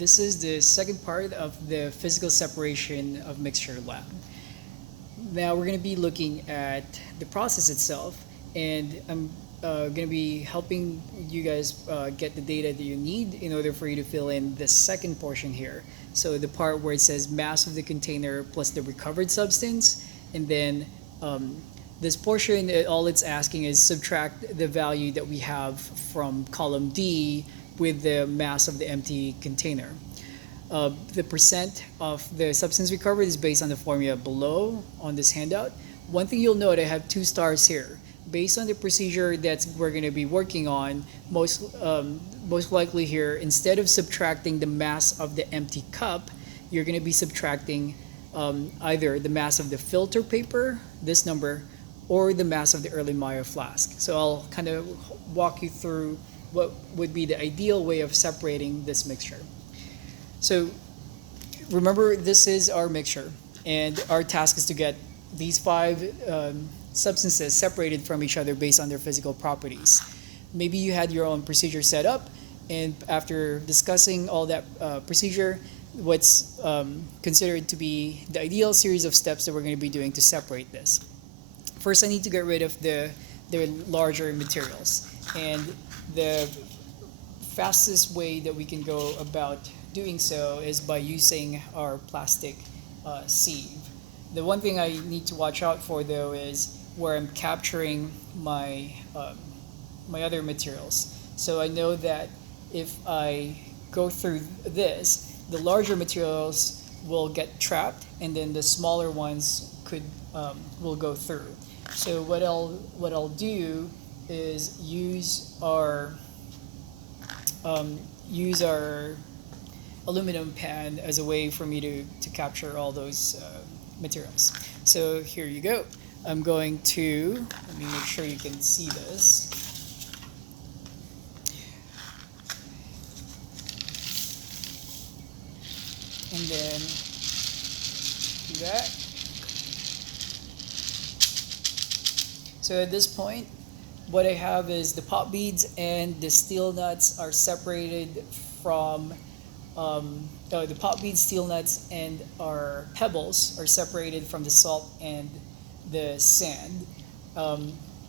This is the second part of the physical separation of mixture lab. Now we're going to be looking at the process itself, and I'm going to be helping you guys get the data that you need in order for you to fill in the second portion here. So the part where it says mass of the container plus the recovered substance, and then this portion, all it's asking is subtract the value that we have from column D with the mass of the empty container. The percent of the substance recovered is based on the formula below on this handout. One thing you'll note, I have 2 stars here. Based on the procedure that we're going to be working on, most likely here, instead of subtracting the mass of the empty cup, you're going to be subtracting either the mass of the filter paper, this number, or the mass of the Erlenmeyer flask. So I'll kind of walk you through what would be the ideal way of separating this mixture. So remember, this is our mixture, and our task is to get these 5 substances separated from each other based on their physical properties. Maybe you had your own procedure set up, and after discussing all that procedure, what's considered to be the ideal series of steps that we're going to be doing to separate this. First, I need to get rid of the larger materials, and the fastest way that we can go about doing so is by using our plastic sieve. The one thing I need to watch out for, though, is where I'm capturing my my other materials. So I know that if I go through this, the larger materials will get trapped, and then the smaller ones will go through. So what I'll do is use our aluminum pan as a way for me to capture all those materials. So here you go. I'm going to, let me make sure you can see this. And then do that. So at this point, what I have is the pop beads and the steel nuts are separated from the pop beads, steel nuts, and our pebbles are separated from the salt and the sand.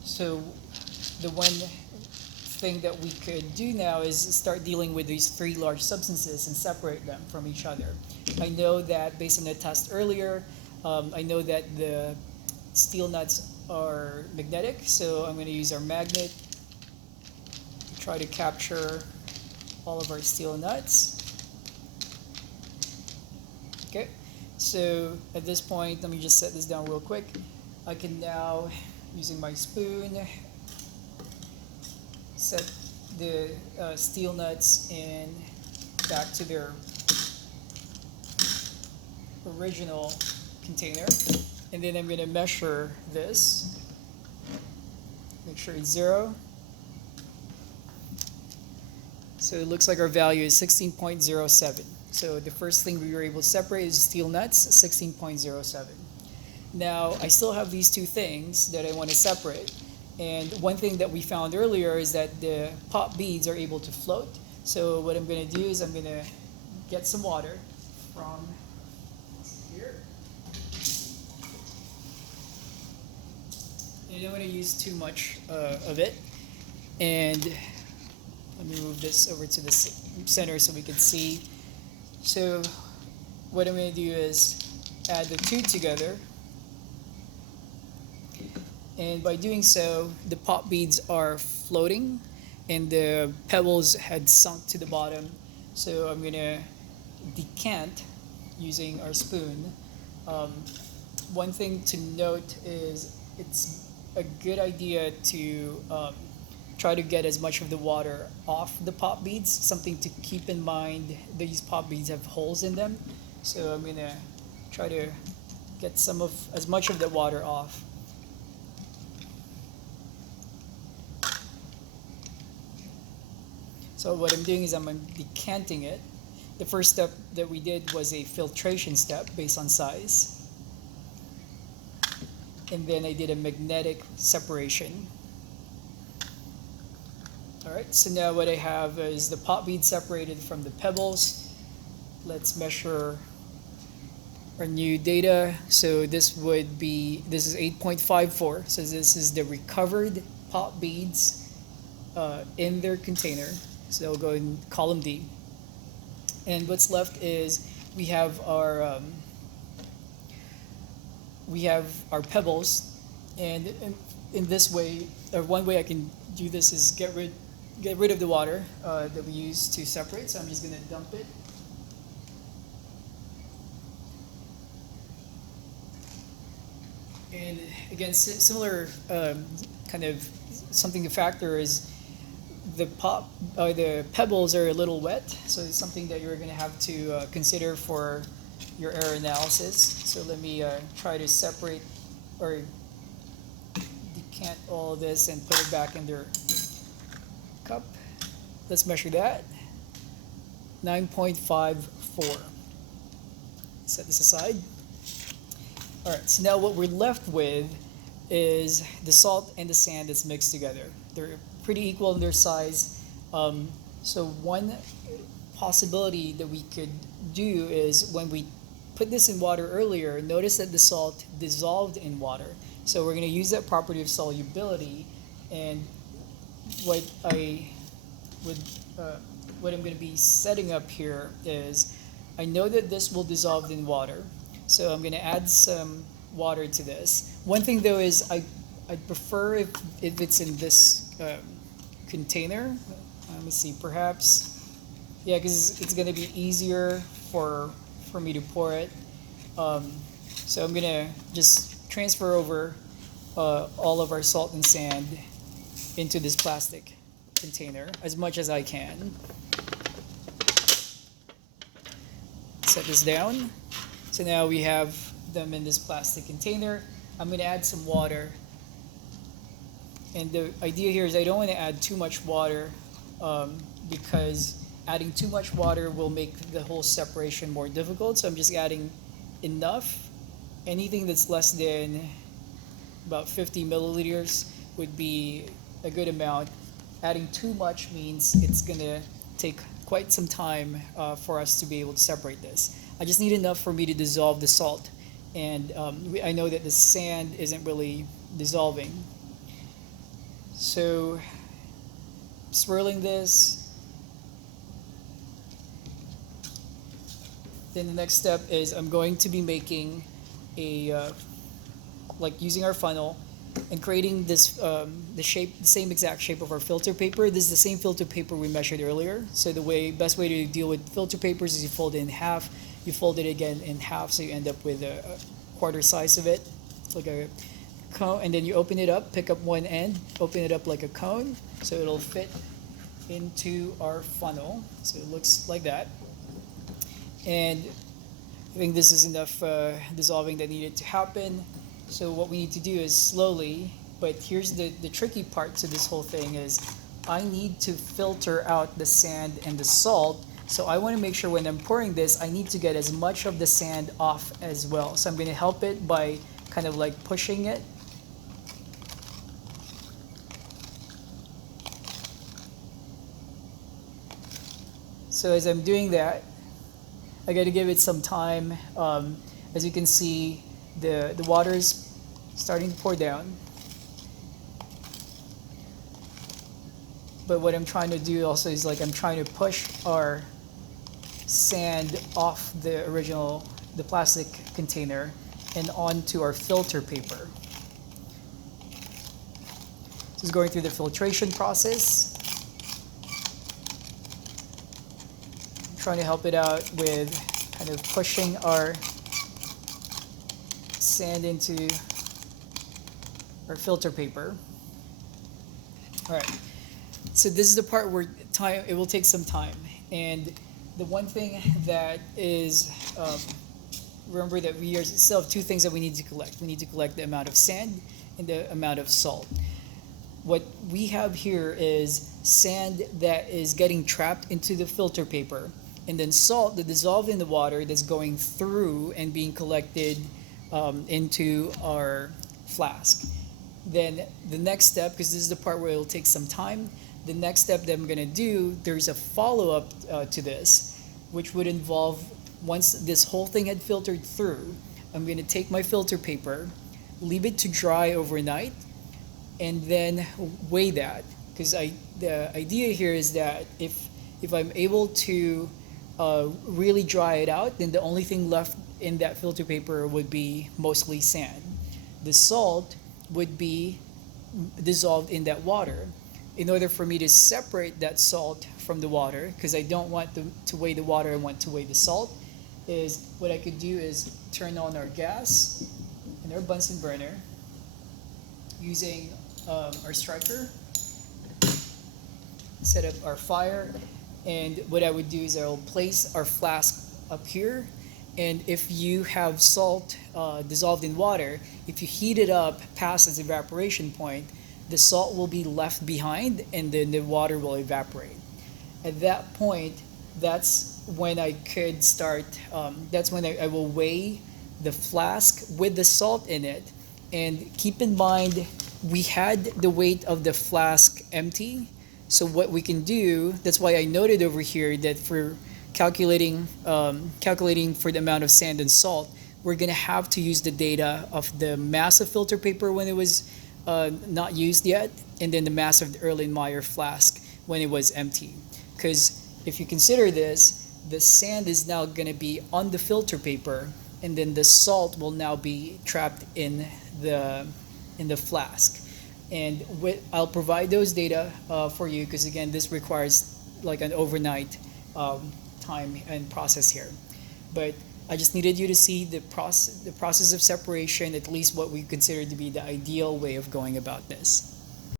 So the one thing that we could do now is start dealing with these 3 large substances and separate them from each other. I know that based on the test earlier, I know that the steel nuts are magnetic, so I'm going to use our magnet to try to capture all of our steel nuts. Okay, so at this point, let me just set this down real quick. I can now, using my spoon, set the steel nuts in back to their original container. And then I'm going to measure this. Make sure it's 0. So it looks like our value is 16.07. So the first thing we were able to separate is steel nuts, 16.07. Now I still have these 2 things that I want to separate. And one thing that we found earlier is that the pop beads are able to float. So what I'm going to do is I'm going to get some water from here. You don't want to use too much of it. And let me move this over to the center so we can see. So what I'm going to do is add the 2 together. And by doing so, the pop beads are floating and the pebbles had sunk to the bottom. So I'm going to decant using our spoon. One thing to note is it's a good idea to try to get as much of the water off the pop beads. Something to keep in mind, these pop beads have holes in them. So I'm going to try to get as much of the water off. So what I'm doing is I'm decanting it. The first step that we did was a filtration step based on size. And then I did a magnetic separation. All right, so now what I have is the pop bead separated from the pebbles. Let's measure our new data. So this is 8.54. So this is the recovered pop beads in their container. So they'll go in column D. And what's left is we have our pebbles, and in this way, or one way I can do this is get rid of the water that we use to separate. So I'm just going to dump it. And again, similar kind of something to factor is the pebbles are a little wet, so it's something that you're going to have to consider for your error analysis. So let me try to separate or decant all this and put it back in their cup. Let's measure that. 9.54. Set this aside. All right, so now what we're left with is the salt and the sand that's mixed together. They're pretty equal in their size. So one possibility that we could do is when we put this in water earlier, notice that the salt dissolved in water. So we're going to use that property of solubility, and what I'm going to be setting up here is I know that this will dissolve in water. So I'm going to add some water to this. One thing though is I prefer if it's in this container. Let me see, perhaps. Yeah, because it's going to be easier for me to pour it. So I'm going to just transfer over all of our salt and sand into this plastic container as much as I can. Set this down. So now we have them in this plastic container. I'm going to add some water. And the idea here is I don't want to add too much water because adding too much water will make the whole separation more difficult. So I'm just adding enough. Anything that's less than about 50 milliliters would be a good amount. Adding too much means it's going to take quite some time for us to be able to separate this. I just need enough for me to dissolve the salt, and I know that the sand isn't really dissolving. So swirling this, then the next step is I'm going to be making like using our funnel and creating this the same exact shape of our filter paper. This is the same filter paper we measured earlier. So the best way to deal with filter papers is you fold it in half. You fold it again in half, so you end up with a quarter size of it. It's like a cone, and then you open it up, pick up one end, open it up like a cone, so it'll fit into our funnel. So it looks like that. And I think this is enough dissolving that needed to happen. So what we need to do is slowly, but here's the tricky part to this whole thing is I need to filter out the sand and the salt. So I want to make sure when I'm pouring this, I need to get as much of the sand off as well. So I'm going to help it by kind of like pushing it. So as I'm doing that, I got to give it some time. As you can see, the water is starting to pour down. But what I'm trying to do also is like I'm trying to push our sand off the plastic container and onto our filter paper. This is going through the filtration process. I'm trying to help it out with kind of pushing our sand into our filter paper. All right. So this is the part where it will take some time. And the one thing that is, remember that we still have two things that we need to collect. We need to collect the amount of sand and the amount of salt. What we have here is sand that is getting trapped into the filter paper, and then salt that dissolved in the water that's going through and being collected into our flask. Then the next step, because this is the part where it'll take some time, the next step that I'm going to do, there's a follow-up to this, which would involve once this whole thing had filtered through, I'm going to take my filter paper, leave it to dry overnight, and then weigh that. Because the idea here is that if I'm able to really dry it out, then the only thing left in that filter paper would be mostly sand. The salt would be dissolved in that water. In order for me to separate that salt from the water, because I don't want to weigh the water, I want to weigh the salt, is what I could do is turn on our gas and our Bunsen burner using our striker, set up our fire, and what I would do is I'll place our flask up here, and if you have salt dissolved in water, if you heat it up past its evaporation point, the salt will be left behind and then the water will evaporate. At that point, that's when I could start, that's when I will weigh the flask with the salt in it. And keep in mind, we had the weight of the flask empty. So what we can do, that's why I noted over here that for calculating for the amount of sand and salt, we're gonna have to use the data of the mass of filter paper when it was not used yet, and then the mass of the Erlenmeyer flask when it was empty. Because if you consider this, the sand is now gonna be on the filter paper, and then the salt will now be trapped in the flask. And I'll provide those data for you because again, this requires like an overnight time and process here. But I just needed you to see the process of separation, at least what we consider to be the ideal way of going about this.